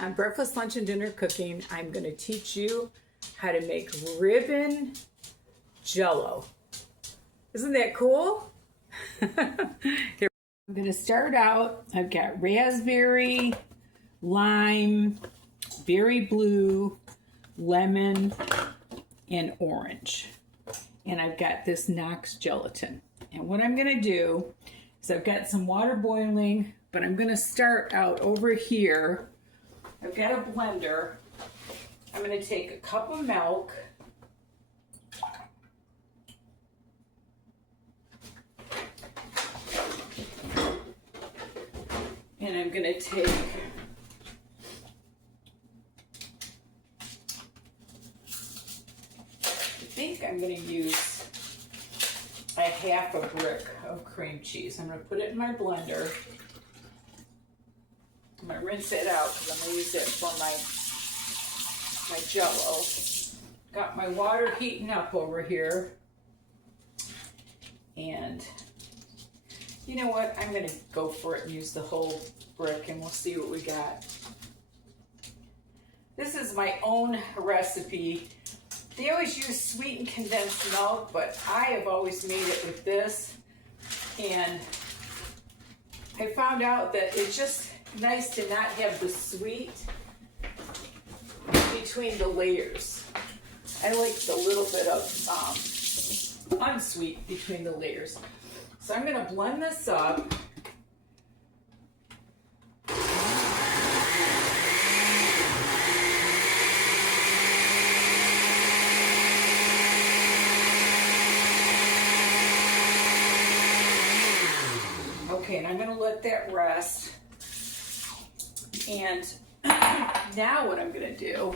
On Breakfast, Lunch, and Dinner Cooking, I'm going to teach you how to make ribbon Jello. Isn't that cool? Here, I'm going to start out. I've got raspberry, lime, berry blue, lemon, and orange. And I've got this Knox gelatin. And what I'm going to do is I've got some water boiling, but I'm going to start out over here. I've got a blender. I'm going to take a cup of milk. And I'm going to take I think I'm going to use a half a brick of cream cheese. I'm going to put it in my blender. I'm going to rinse it out because I'm going to use it for my Jello. Got my water heating up over here. And you know what? I'm going to go for it and use the whole brick and we'll see what we got. This is my own recipe. They always use sweetened condensed milk, but I have always made it with this. And I found out that it's just nice to not have the sweet between the layers. I like the little bit of unsweet between the layers. So I'm going to blend this up. Okay, and I'm going to let that rest. And now what I'm going to do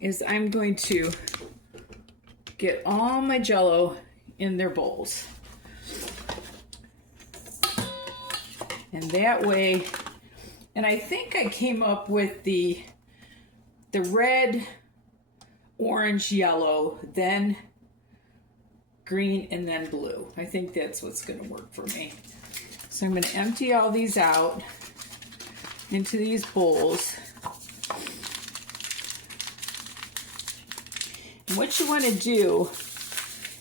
is I'm going to get all my Jello in their bowls. And that way, and I think I came up with the red, orange, yellow, then green, and then blue. I think that's what's going to work for me. So I'm going to empty all these out into these bowls. And what you want to do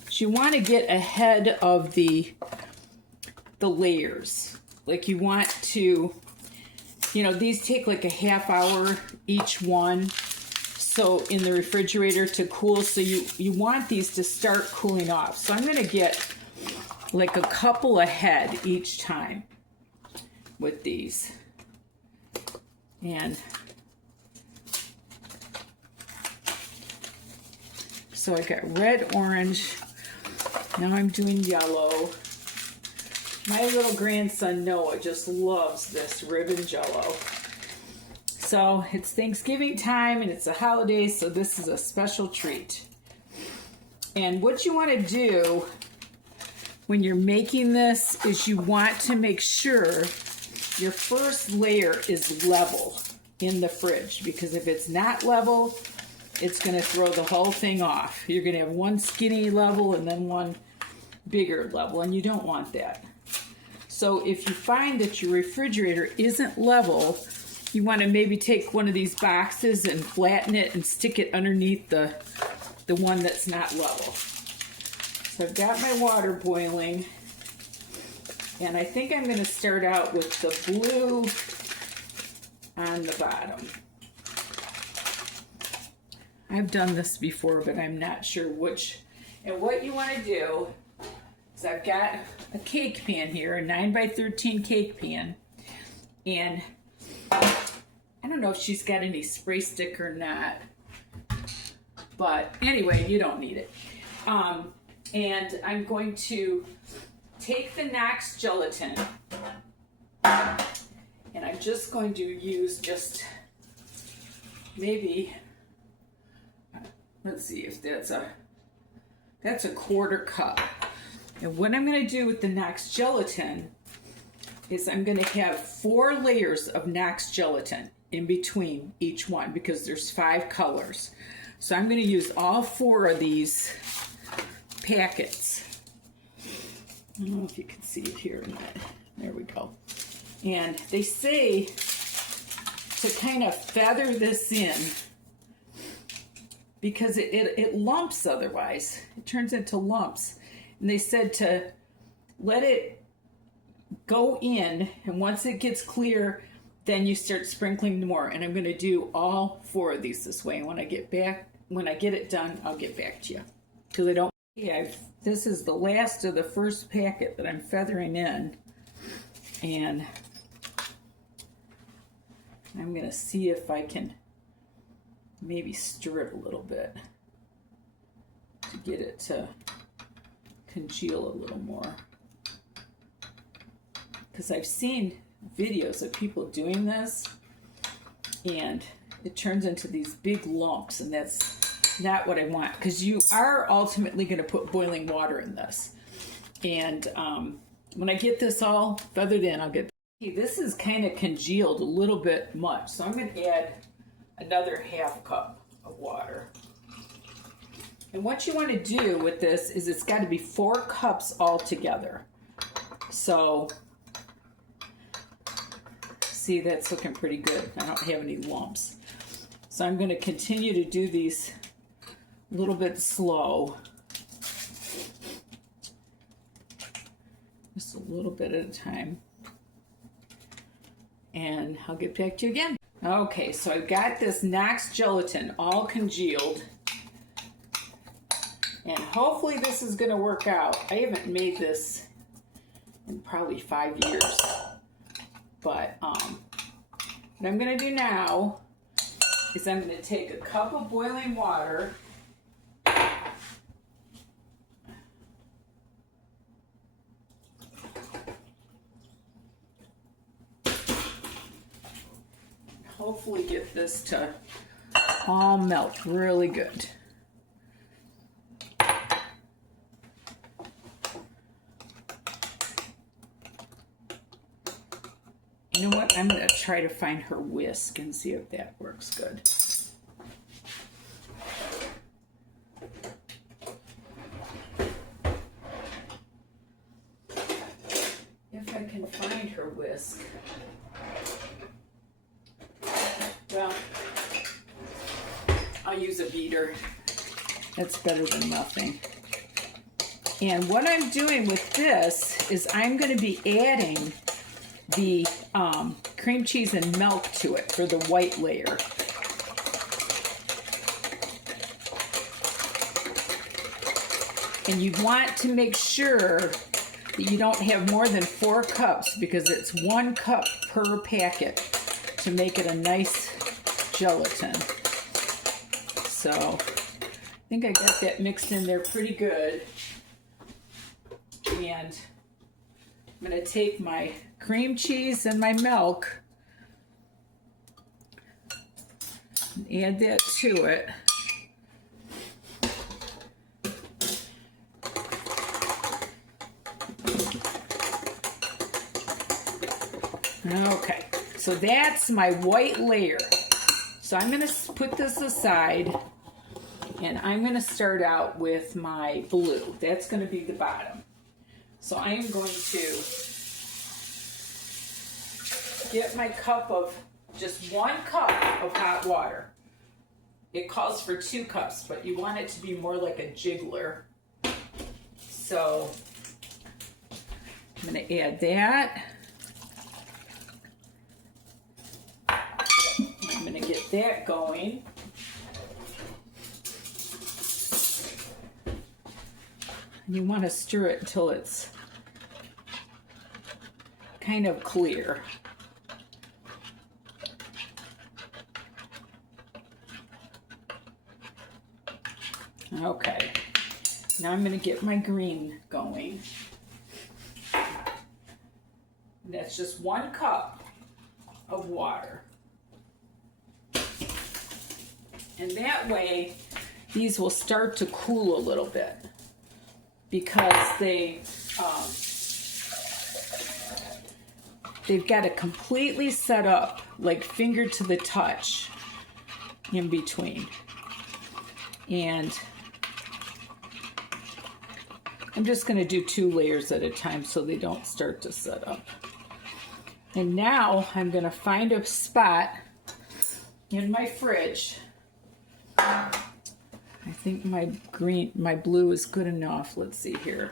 is you want to get ahead of the layers. Like you want to, you know, these take like a half hour each one. So in the refrigerator to cool. So you want these to start cooling off. So I'm going to get like a couple ahead each time with these. And so I got red, orange. Now I'm doing yellow. My little grandson Noah just loves this ribbon Jello. So it's Thanksgiving time and it's a holiday, so this is a special treat. And what you want to do when you're making this is you want to make sure your first layer is level in the fridge, because if it's not level, it's going to throw the whole thing off. You're going to have one skinny level and then one bigger level, and you don't want that. So if you find that your refrigerator isn't level, you want to maybe take one of these boxes and flatten it and stick it underneath the one that's not level. So I've got my water boiling, and I think I'm going to start out with the blue on the bottom. I've done this before, but I'm not sure which. And what you want to do is I've got a cake pan here, a 9x13 cake pan, and I don't know if she's got any spray stick or not, but anyway, you don't need it. And I'm going to take the Knox gelatin, and I'm just going to use just maybe, let's see if that's a quarter cup. And what I'm going to do with the Knox gelatin is I'm going to have 4 layers of Knox gelatin in between each one, because there's 5 colors. So I'm going to use all 4 of these packets. I don't know if you can see it here or not. There we go. And they say to kind of feather this in because it lumps otherwise. It turns into lumps. And they said to let it go in, and once it gets clear, then you start sprinkling more. And I'm going to do all 4 of these this way. And when I get it done, I'll get back to you. Because I don't. Yeah, this is the last of the first packet that I'm feathering in, and I'm going to see if I can maybe stir it a little bit to get it to congeal a little more. Because I've seen videos of people doing this, and it turns into these big lumps, and that's not what I want, because you are ultimately going to put boiling water in this. And when I get this all feathered in, I'll get. Okay, this is kind of congealed a little bit much, so I'm going to add another ½ cup of water. And what you want to do with this is it's got to be 4 cups all together. So see, that's looking pretty good. I don't have any lumps. So I'm going to continue to do these a little bit slow. Just a little bit at a time. And I'll get back to you again. Okay, so I've got this Knox gelatin all congealed. And hopefully this is going to work out. I haven't made this in probably 5 years. But what I'm going to do now is I'm going to take a cup of boiling water. Hopefully get this to all melt really good. You know what? I'm going to try to find her whisk and see if that works good. If I can find her whisk. Well, I'll use a beater. That's better than nothing. And what I'm doing with this is I'm going to be adding the cream cheese and milk to it for the white layer. And you want to make sure that you don't have more than 4 cups, because it's 1 cup per packet to make it a nice gelatin. So I think I got that mixed in there pretty good. And I'm going to take my cream cheese and my milk and add that to it. Okay, so that's my white layer. So I'm going to put this aside, and I'm going to start out with my blue. That's going to be the bottom. So I am going to get my cup of, just 1 cup of hot water. It calls for 2 cups, but you want it to be more like a jiggler. So I'm going to add that. I'm going to get that going. And you want to stir it until it's kind of clear. Okay, now I'm going to get my green going. And that's just 1 cup of water. And that way, these will start to cool a little bit, because they've got to completely set up, like finger to the touch in between. And I'm just going to do 2 layers at a time so they don't start to set up. And now I'm going to find a spot in my fridge. I think my blue is good enough. Let's see here.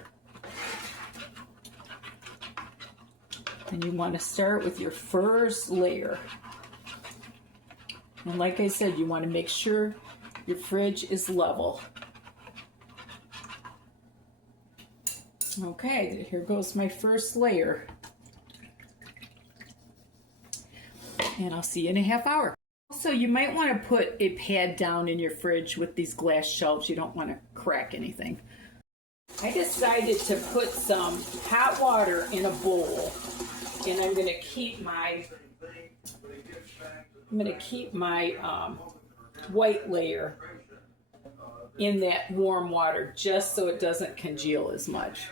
And you want to start with your first layer. And like I said, you want to make sure your fridge is level. Okay, here goes my first layer. And I'll see you in a half hour. Also, you might want to put a pad down in your fridge with these glass shelves. You don't want to crack anything. I decided to put some hot water in a bowl, and I'm going to keep my white layer in that warm water just so it doesn't congeal as much.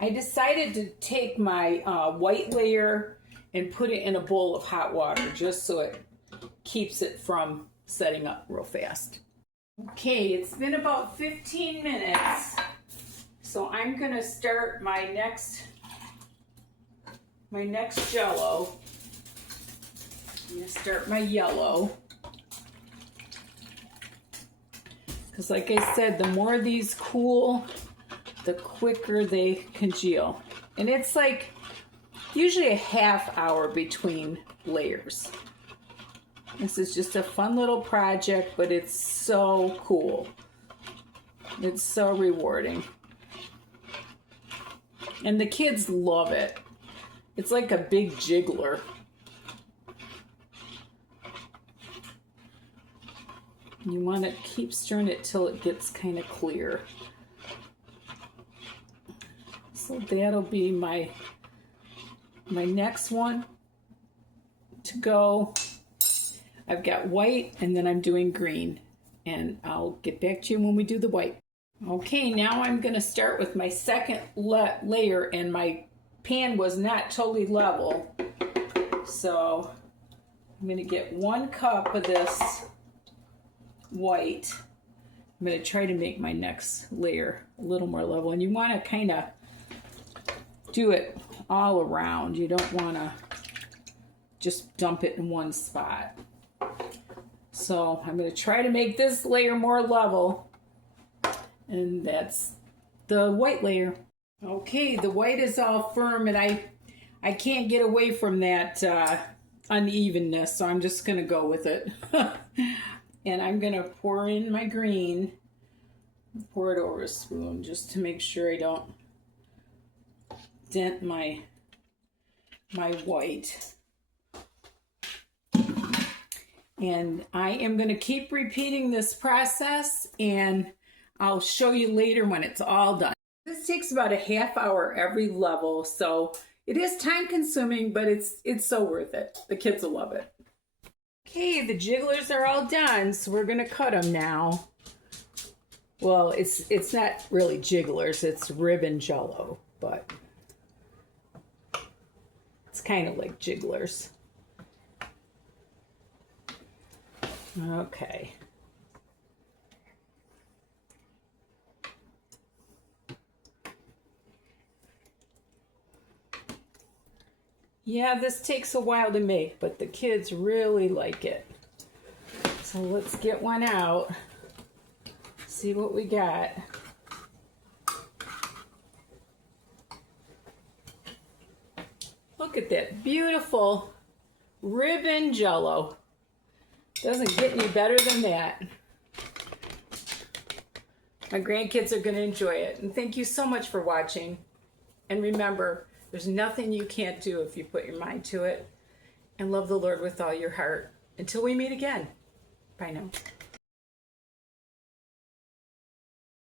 I decided to take my white layer and put it in a bowl of hot water just so it keeps it from setting up real fast. Okay, it's been about 15 minutes, so I'm gonna start my next Jello. I'm gonna start my yellow, because like I said, the more these cool, the quicker they congeal. And it's like usually a half hour between layers. This is just a fun little project, but it's so cool. It's so rewarding. And the kids love it. It's like a big jiggler. You want to keep stirring it till it gets kind of clear. So that'll be my next one to go. I've got white, and then I'm doing green, and I'll get back to you when we do the white. Okay, now I'm going to start with my second layer, and my pan was not totally level, so I'm going to get 1 cup of this white. I'm going to try to make my next layer a little more level, and you want to kind of do it all around. You don't want to just dump it in one spot. So I'm going to try to make this layer more level, and that's the white layer. Okay, the white is all firm, and I can't get away from that unevenness, so I'm just going to go with it. And I'm going to pour in my green, pour it over a spoon just to make sure I don't dent my white. And I am going to keep repeating this process, and I'll show you later when it's all done. This takes about a half hour every level, so it is time consuming, but it's so worth it. The kids will love it. Okay, the jigglers are all done, so we're going to cut them now. Well, it's not really jigglers, it's ribbon Jello, but it's kind of like jigglers. Okay. Yeah, this takes a while to make, but the kids really like it. So let's get one out, see what we got. Look at that beautiful ribbon Jello. Doesn't get any better than that. My grandkids are going to enjoy it. And thank you so much for watching. And remember, there's nothing you can't do if you put your mind to it. And love the Lord with all your heart. Until we meet again. Bye now.